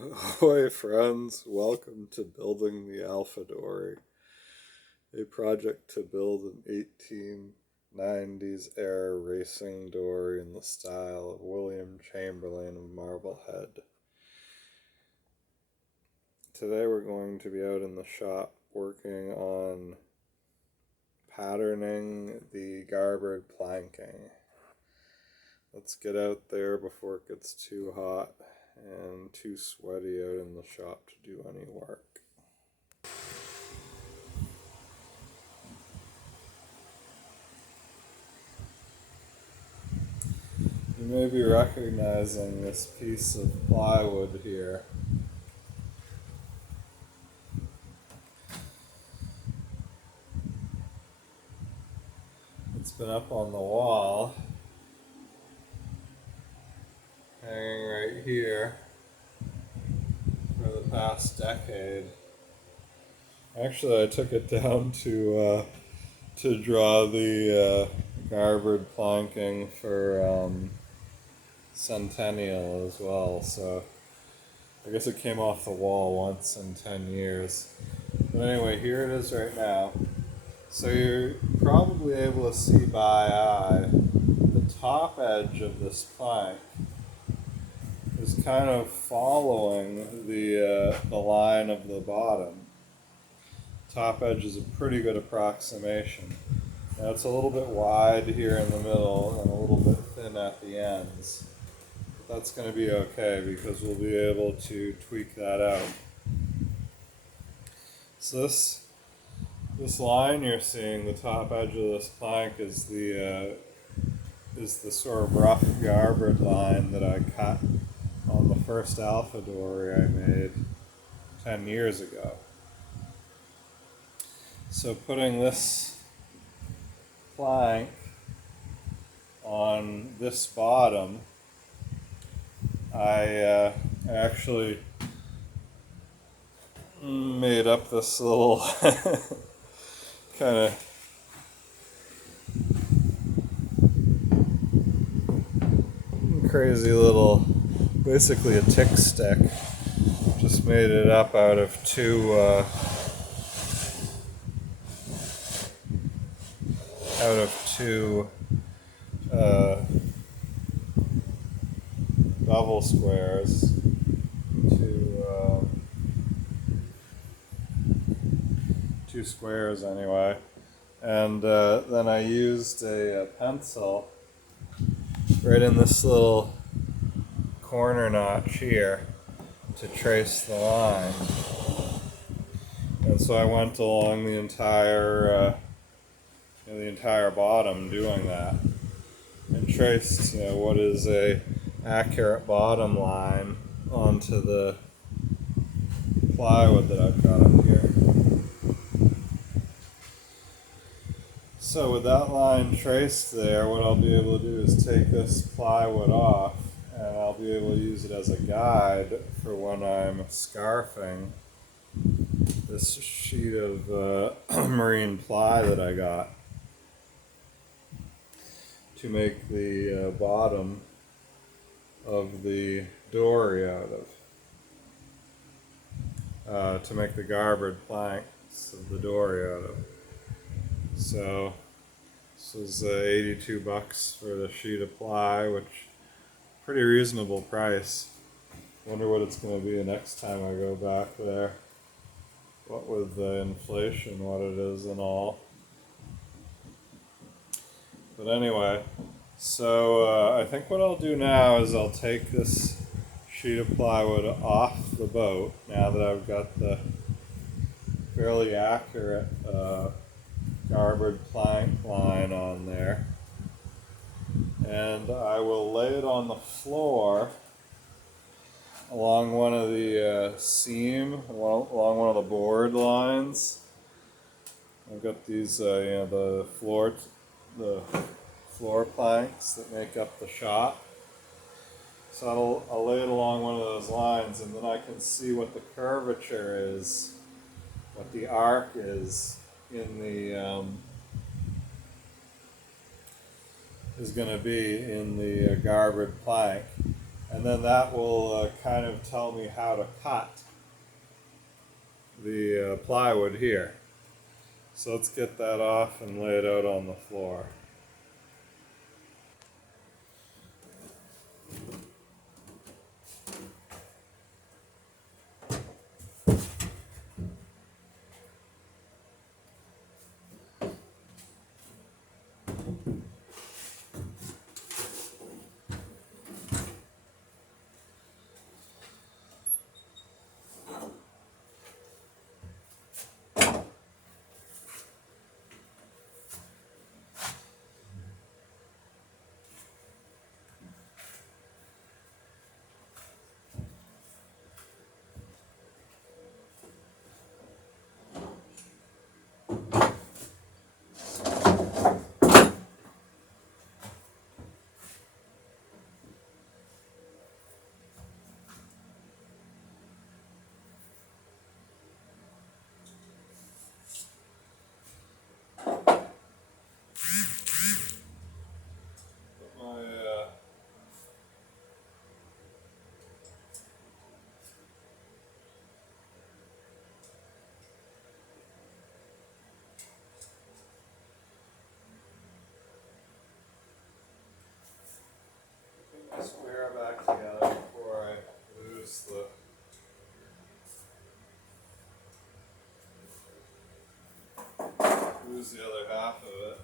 Ahoy friends, welcome to building the Alpha Dory, a project to build an 1890s era racing dory in the style of William Chamberlain of Marblehead. Today we're going to be out in the shop working on patterning the garboard planking. Let's get out there before it gets too hot and too sweaty out in the shop to do any work. You may be recognizing this piece of plywood here. It's been up on the wall, hanging right here for the past decade. Actually, I took it down to draw the garboard planking for Centennial as well, so I guess it came off the wall once in 10 years. But anyway, here it is right now. So you're probably able to see by eye the top edge of this plank is kind of following the line of the bottom. Top edge is a pretty good approximation. Now it's a little bit wide here in the middle and a little bit thin at the ends. But that's going to be okay because we'll be able to tweak that out. So this line you're seeing, the top edge of this plank, is the sort of rough garboard line that I cut on the first Alpha Dory I made 10 years ago. So putting this plank on this bottom, I actually made up this little kind of crazy little, basically a tick stick. Just made it up out of two bevel squares, two squares anyway, and then I used a pencil right in this little corner notch here to trace the line. And so I went along the entire bottom doing that, and traced what is a accurate bottom line onto the plywood that I've got up here. So with that line traced there, what I'll be able to do is take this plywood off, and I'll be able to use it as a guide for when I'm scarfing this sheet of marine ply that I got to make the bottom of the dory out of, to make the garboard planks of the dory out of. So this was $82 for the sheet of ply, which pretty reasonable price. Wonder what it's going to be next time I go back there. What with the inflation, what it is and all. But anyway, so I think what I'll do now is I'll take this sheet of plywood off the boat now that I've got the fairly accurate garboard plank line on there, and I will lay it on the floor along one of the along one of the board lines. I've got these the floor planks that make up the shop. So I'll lay it along one of those lines, and then I can see what the curvature is, what the arc is in the is going to be in the garboard plank, and then that will kind of tell me how to cut the plywood here. So let's get that off and lay it out on the floor. My square back together before I lose the other half of it.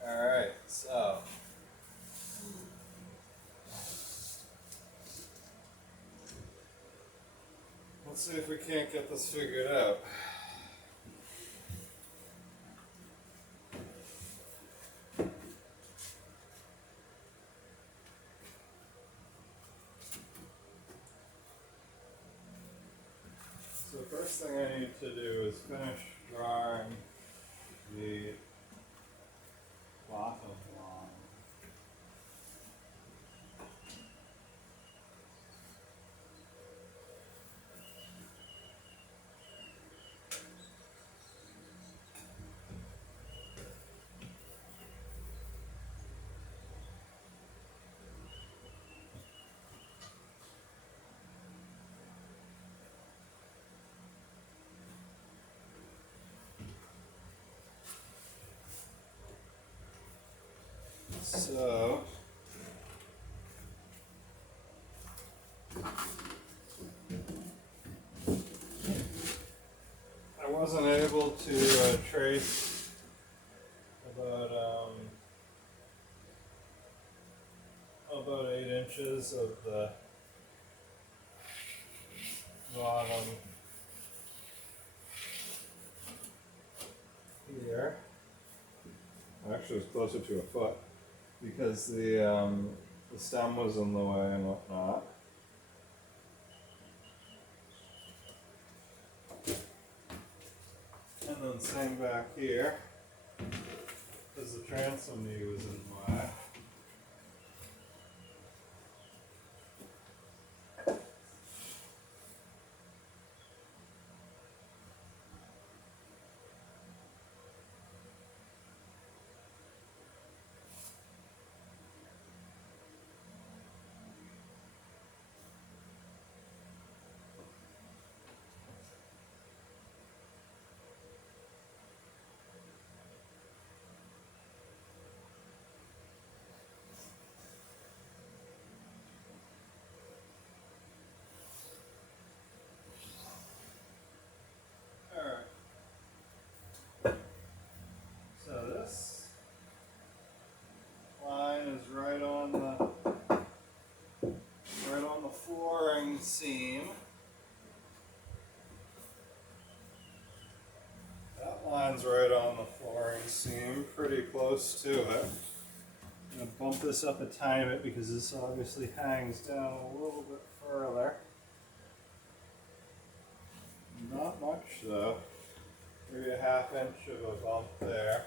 Alright, so let's see if we can't get this figured out. So the first thing I need to do is finish drawing the bottom line. So I wasn't able to trace about 8 inches of the bottom here. Actually, it's closer to a foot because the stem was in the way and whatnot. And then same back here because the transom knee was in the way. Seam. That line's right on the flooring seam, pretty close to it. I'm going to bump this up a tiny bit because this obviously hangs down a little bit further. though. Maybe a 1/2 inch of a bump there.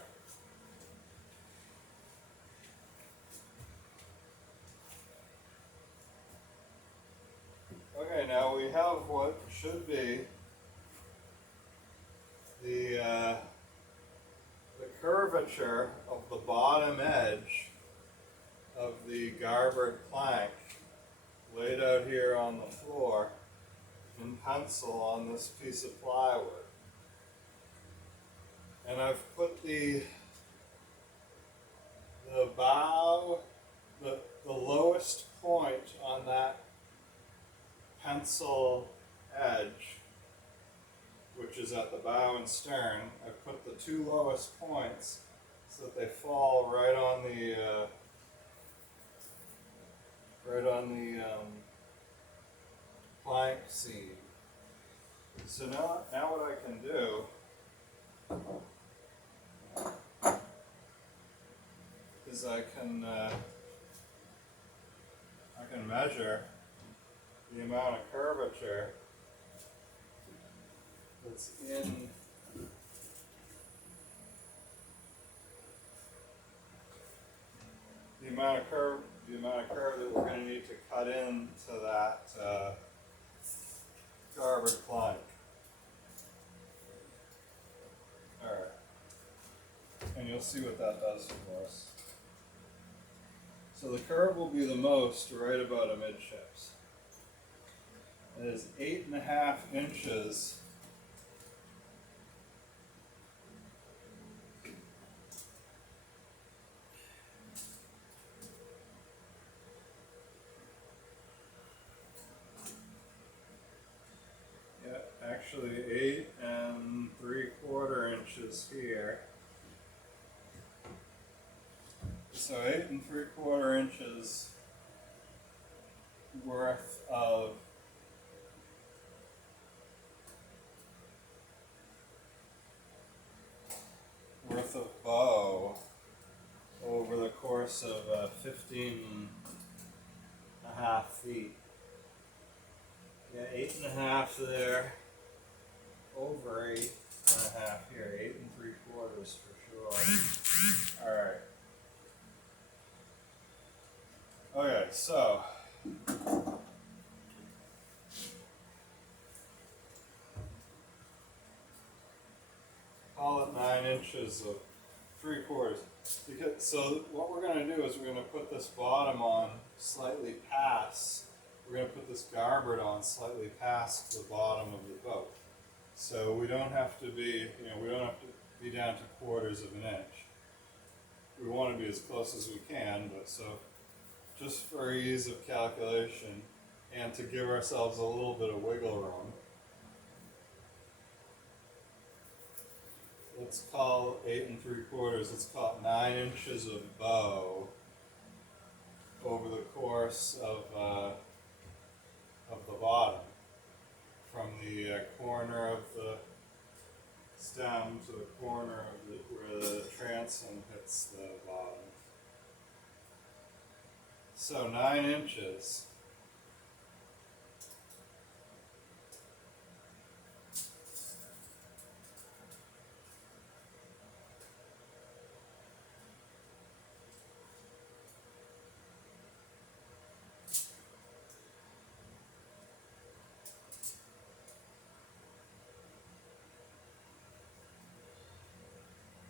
Okay, now we have what should be the curvature of the bottom edge of the garboard plank laid out here on the floor in pencil on this piece of plywood. And I've put the bow, the lowest point on that pencil edge, which is at the bow and stern. I've put the 2 lowest points so that they fall right on the plank seam. So now what I can do is I can measure the amount of curvature that's in the amount of curve that we're going to need to cut into that garboard plank. All right, and you'll see what that does for us. So the curve will be the most right about amidships. It is 8.5 inches actually 8 3/4 inches here. So 8 3/4 inches worth of bow over the course of 15.5 feet. Yeah, 8.5 there, over 8.5 here, 8 3/4 for sure. All right. Okay, so call it 9 inches of 3/4. Because so what we're going to do is we're going to put this bottom on slightly past. We're going to put this garboard on slightly past the bottom of the boat. So we don't have to be, we don't have to be down to 1/4 of an inch. We want to be as close as we can, but so just for ease of calculation and to give ourselves a little bit of wiggle room, let's call 8 3/4, let's call it 9 inches of bow over the course of the bottom, from the corner of the stem to the corner of where the transom hits the bottom. So 9 inches.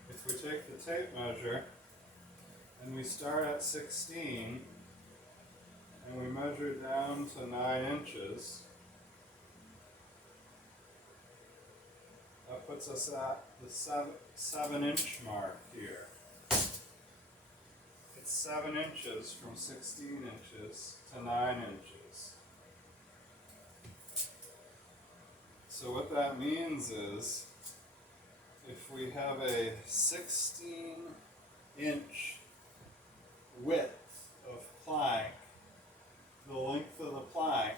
If we take the tape measure and we start at 16 and we measure down to 9 inches, that puts us at the 7-inch mark here. It's 7 inches from 16 inches to 9 inches. So what that means is, if we have a 16-inch width of plank, the length of the plank,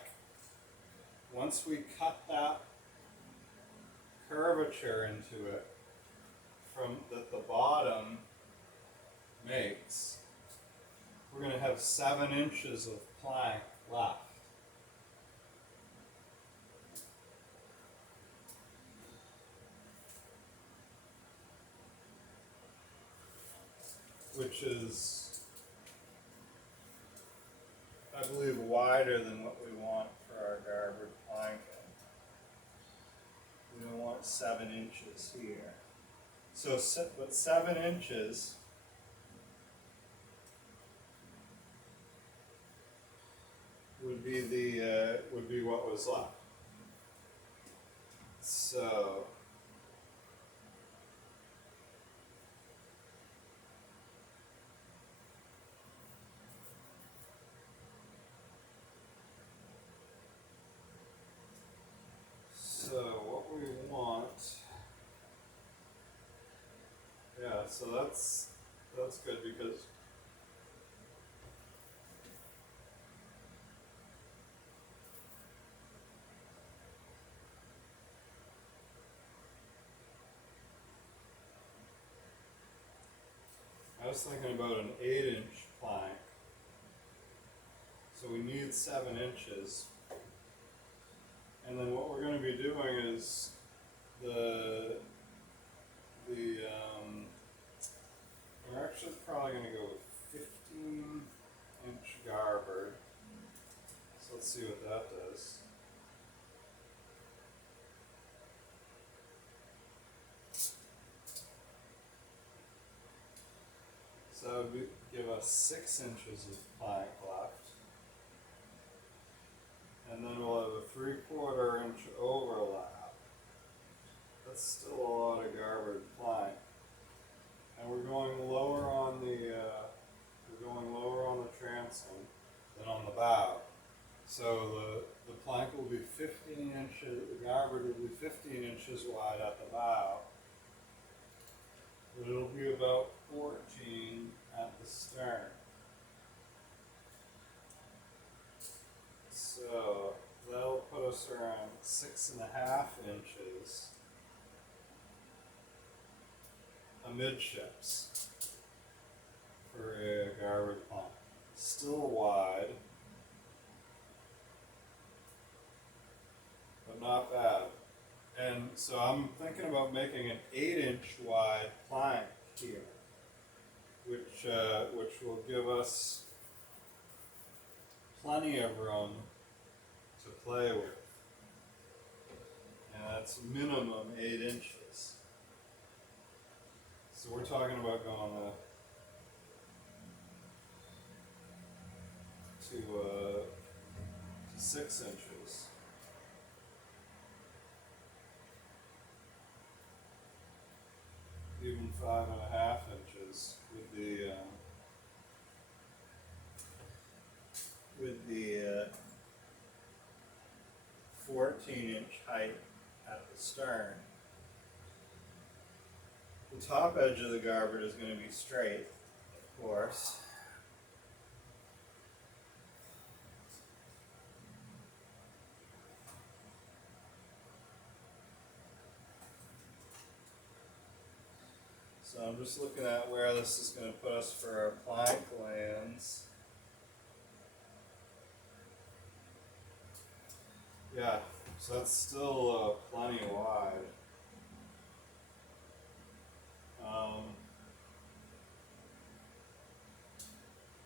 once we cut that curvature into it from that the bottom makes, we're going to have 7 inches of plank left. which is, I believe, wider than what we want for our garboard planking. We don't want 7 inches here. So, but 7 inches would be what was left. So what we want, yeah. So that's good because I was thinking about an 8-inch plank. So we need 7 inches. And then what we're going to be doing is we're actually probably going to go with 15-inch garboard. So let's see what that does. So that would give us 6 inches of plank left. And then we'll have a 3/4 inch overlap. That's still a lot of garboard plank. And we're going lower on the transom than on the bow. So the plank will be 15 inches, the garboard will be 15 inches wide at the bow. But it'll be about 14 at the stern. So that'll put us around 6.5 inches amidships for a garboard plank. Still wide, but not bad. And so I'm thinking about making an 8-inch wide plank here, which will give us plenty of room to play with. And that's minimum 8 inches. So we're talking about going to 6 inches. Even 5.5 inches with the 14-inch height at the stern. The top edge of the garboard is going to be straight, of course. So I'm just looking at where this is going to put us for our plank lands. Yeah, so that's still plenty wide.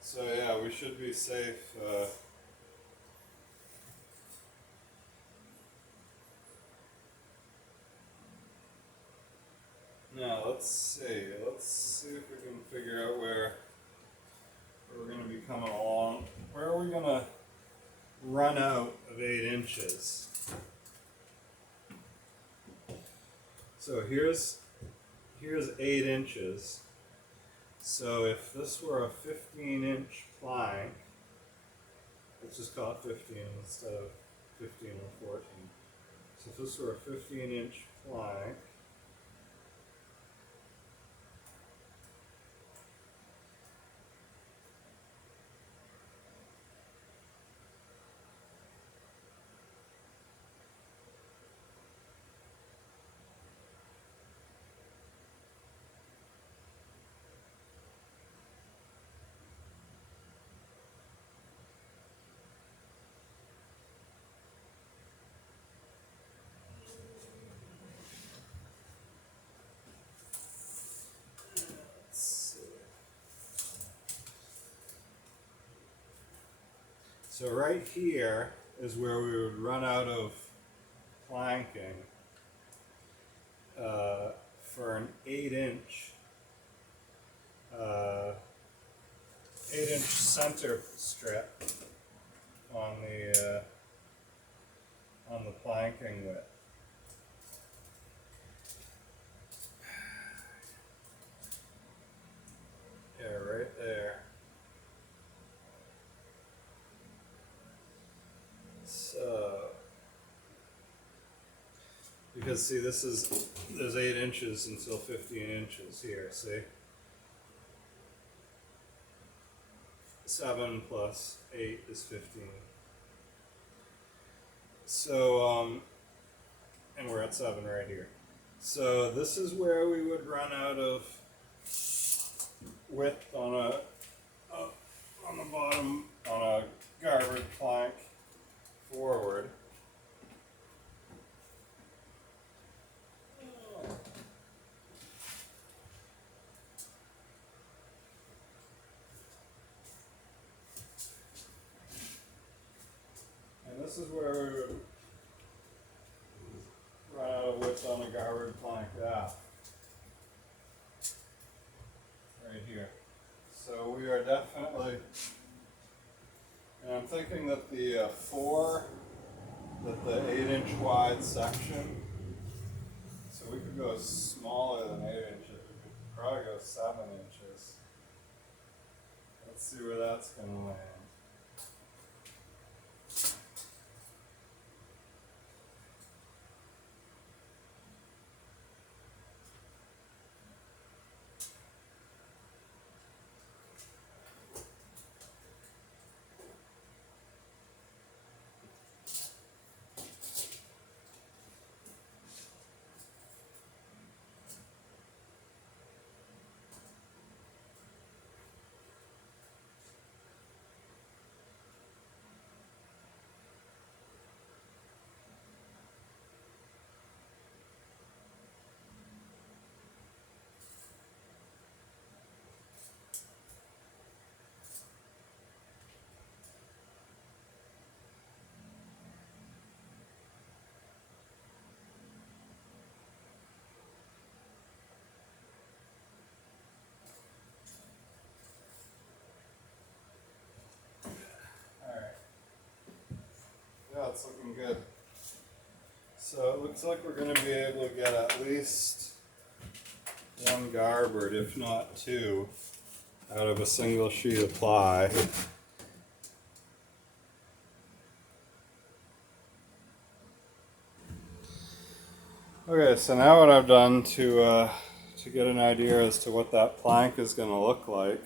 So yeah, we should be safe. Now let's see if we can figure out where we're going to be coming along. Where are we going to run out of 8 inches? So here's 8 inches. So if this were a 15-inch plank, let's just call it 15 instead of 15 or 14. So if this were a 15-inch plank, So right here is where we would run out of planking for an 8-inch 8-inch center strip on the planking width. Yeah, right there. So, because see, there's 8 inches until 15 inches here, see? 7 plus 8 is 15. So, and we're at 7 right here. So this is where we would run out of width on the bottom on a garboard plank forward. And this is where we would run out of width on a garboard plank aft. Right here. So we are definitely, and I'm thinking that the 8-inch wide section, so we could go smaller than 8 inches, we could probably go 7 inches. Let's see where that's going to land. Yeah, it's looking good. So it looks like we're going to be able to get at least one garboard, if not two, out of a single sheet of ply. Okay, so now what I've done to get an idea as to what that plank is going to look like,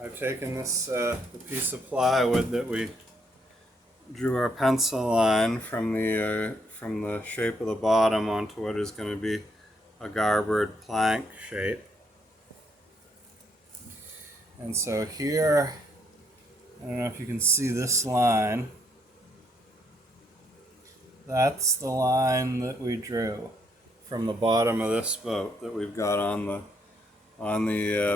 I've taken this the piece of plywood that we drew our pencil line from the shape of the bottom onto what is going to be a garboard plank shape. And so here, I don't know if you can see this line. That's the line that we drew from the bottom of this boat that we've got on the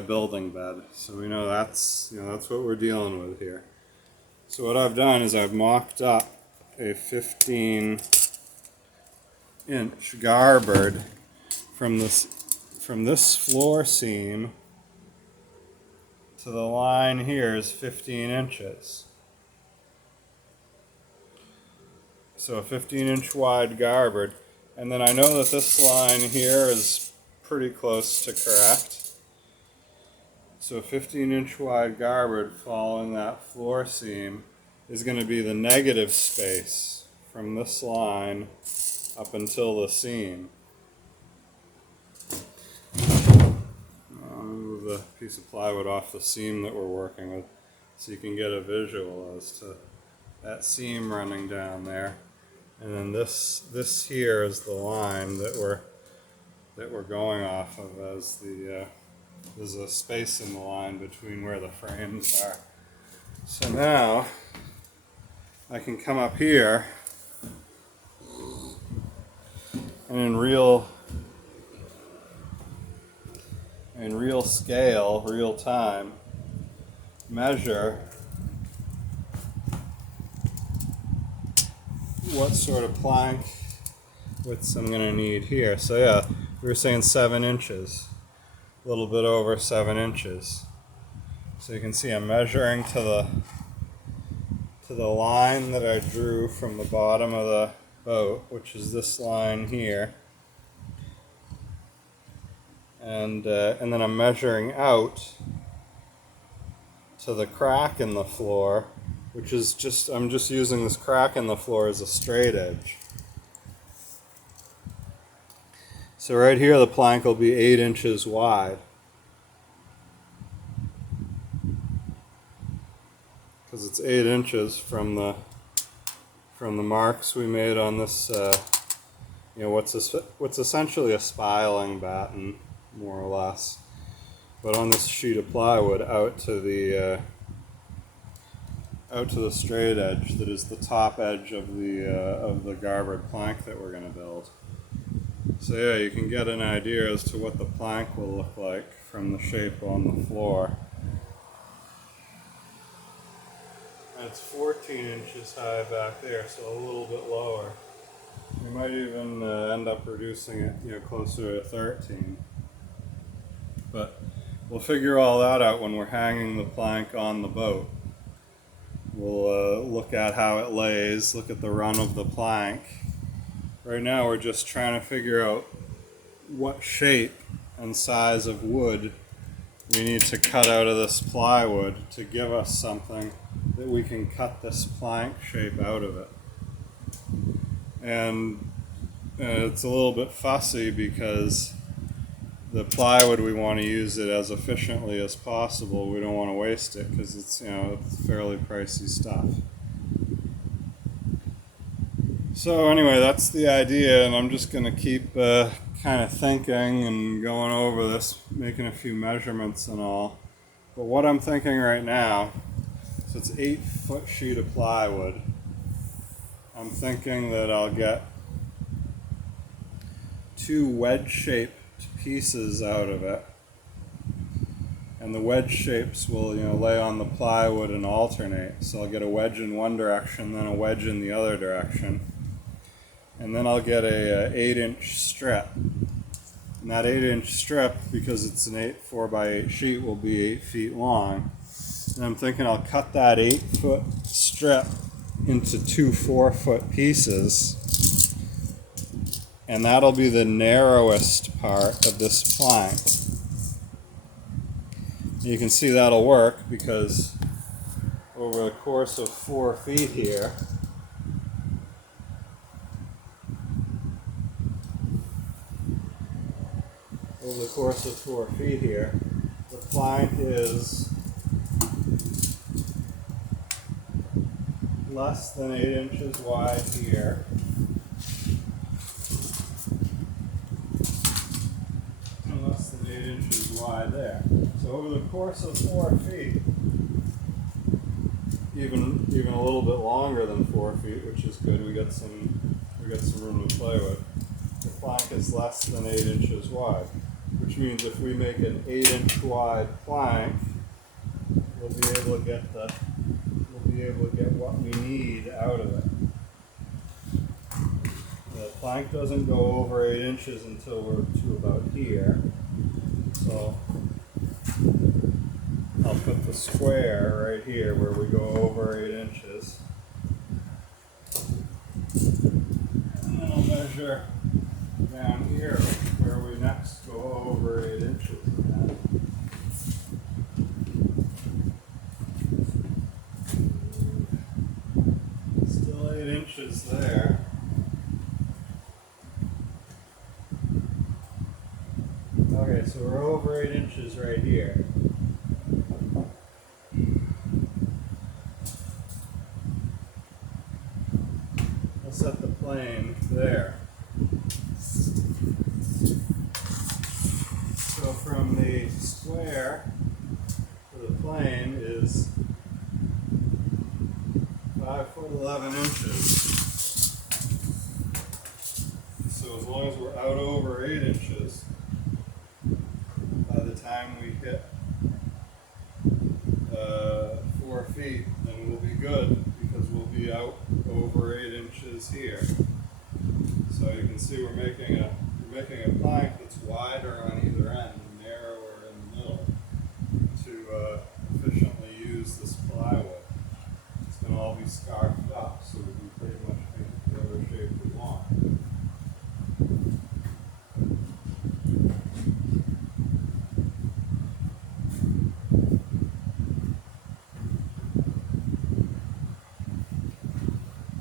building bed. So we know that's what we're dealing with here. So what I've done is I've mocked up a 15-inch garboard from this floor seam to the line here is 15 inches. So a 15-inch wide garboard. And then I know that this line here is pretty close to correct. So a 15-inch wide garboard following that floor seam is going to be the negative space from this line up until the seam. I'll move the piece of plywood off the seam that we're working with so you can get a visual as to that seam running down there. And then this here is the line that we're going off of as there's a space in the line between where the frames are. So now I can come up here and in real scale, real time, measure what sort of plank widths I'm going to need here. So yeah, we were saying 7 inches, a little bit over 7 inches. So you can see I'm measuring to the line that I drew from the bottom of the boat, which is this line here, and then I'm measuring out to the crack in the floor, which is I'm just using this crack in the floor as a straight edge. So right here the plank will be 8 inches wide, because it's 8 inches from the marks we made on this, what's essentially a spiling batten, more or less, but on this sheet of plywood out to the straight edge that is the top edge of the garboard plank that we're going to build. So yeah, you can get an idea as to what the plank will look like from the shape on the floor. And it's 14 inches high back there, so a little bit lower. We might even end up reducing it, closer to 13. But we'll figure all that out when we're hanging the plank on the boat. We'll look at how it lays, look at the run of the plank. Right now we're just trying to figure out what shape and size of wood we need to cut out of this plywood to give us something that we can cut this plank shape out of it. And it's a little bit fussy because the plywood, we want to use it as efficiently as possible. We don't want to waste it because it's fairly pricey stuff. So anyway, that's the idea, and I'm just going to keep kind of thinking and going over this, making a few measurements and all. But what I'm thinking right now, so it's 8-foot sheet of plywood. I'm thinking that I'll get 2 wedge-shaped pieces out of it, and the wedge shapes will lay on the plywood and alternate. So I'll get a wedge in one direction, then a wedge in the other direction. And then I'll get a 8-inch strip. And that 8-inch strip, because it's an 4x8 sheet, will be 8 feet long. And I'm thinking I'll cut that 8-foot strip into 2 4-foot pieces. And that'll be the narrowest part of this plank. You can see that'll work because over the course of 4 feet here, the plank is less than 8 inches wide here, and less than 8 inches wide there. So over the course of 4 feet, even a little bit longer than 4 feet, which is good. We got some room to play with. The plank is less than 8 inches wide, which means if we make an 8-inch wide plank, we'll be able to get what we need out of it. The plank doesn't go over 8 inches until we're to about here. So I'll put the square right here where we go over 8 inches. And then I'll measure down here where we next go over 8 inches again. Still 8 inches there. Okay, so we're over 8 inches right here. I'll set the plane there. So from the square to the plane is 5'11" inches. So as long as we're out over 8 inches, by the time we hit 4 feet, then we'll be good because we'll be out over 8 inches inches here. So you can see we're making a plank that's wider on either end and narrower in the middle to efficiently use this plywood. It's going to all be scarfed up so we can pretty much make it whatever shape we want.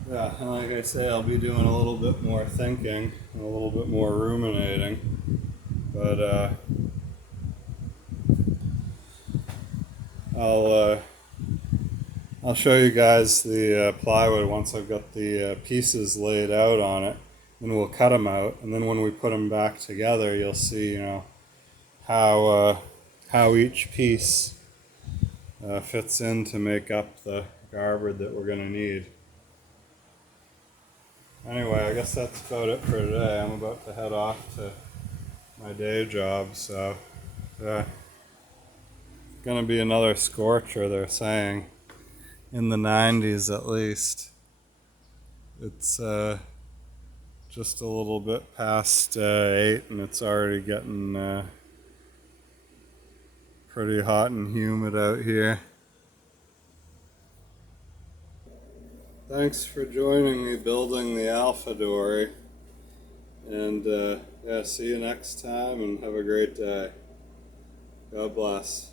Yeah, and like I say, I'll be doing a little bit more thinking, a little bit more ruminating, but I'll show you guys the plywood once I've got the pieces laid out on it. Then we'll cut them out, and then when we put them back together, you'll see, how each piece fits in to make up the garboard that we're going to need. Anyway, I guess that's about it for today. I'm about to head off to my day job, so gonna be another scorcher, they're saying, in the 90s at least. It's just a little bit past 8 and it's already getting pretty hot and humid out here. Thanks for joining me building the Alpha Dory, and yeah, see you next time and have a great day. God bless.